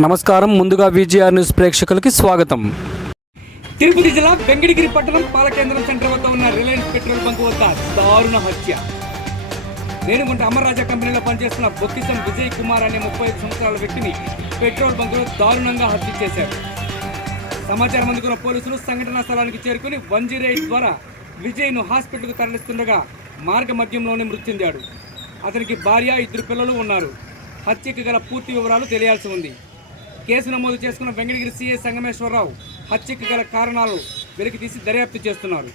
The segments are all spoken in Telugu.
నమస్కారం. ముందుగా విజిఆర్ న్యూస్ ప్రేక్షకులకి స్వాగతం. తిరుపతి జిల్లా వెంకటగిరి పట్టణం పాలకేంద్రం సెంటర్ వద్ద ఉన్న రిలయన్స్ పెట్రోల్ బంక్ వద్ద దారుణ హత్య. నేనుగుంట అమర్రాజా కంపెనీలో పనిచేస్తున్న బొక్కిసం విజయ్ కుమార్ అనే ముప్పై ఐదు సంవత్సరాల వ్యక్తిని పెట్రోల్ బంకులో దారుణంగా హత్య చేశారు. సమాచారం అందుకున్న పోలీసులు సంఘటనా స్థలానికి చేరుకుని వన్ జీరో ఎయిట్ ద్వారా విజయ్ను హాస్పిటల్కు తరలిస్తుండగా మార్గ మధ్యంలోనే మృతి చెందాడు. అతనికి భార్య ఇద్దరు పిల్లలు ఉన్నారు. హత్యకు గల పూర్తి వివరాలు తెలియాల్సి ఉంది. కేసు నమోదు చేసుకున్న వెంకటగిరి సీఏ సంగమేశ్వరరావు హత్యకు గల కారణాలు వెలికి తీసి దర్యాప్తు చేస్తున్నారు.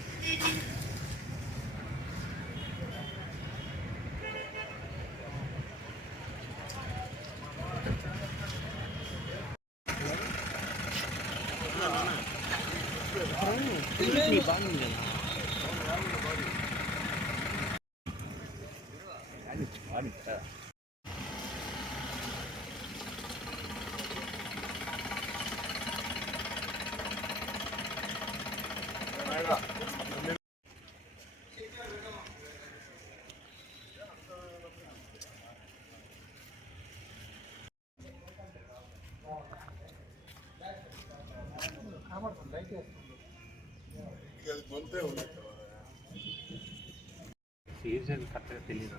సీజన్ కరెక్ట్గా తెలియదు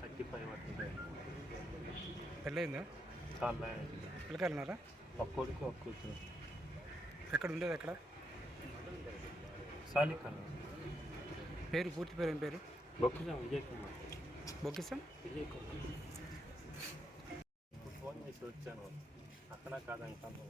థర్టీ ఫైవ్ పడుతుంది పెళ్ళైందా చాలా పిల్లకాయలున్నారా? ఒక కొడుకు ఒక కూతురు. ఎక్కడ ఉండేది ఎక్కడ సాలికల్ పేరు పూర్తి పేరు ఏం పేరు? బొక్కిజం విజయ్ కుమార్. బొక్కిసం విజయ్ కుమార్. ఫోన్ చేసి వచ్చాను. అక్కడ కాదంటాను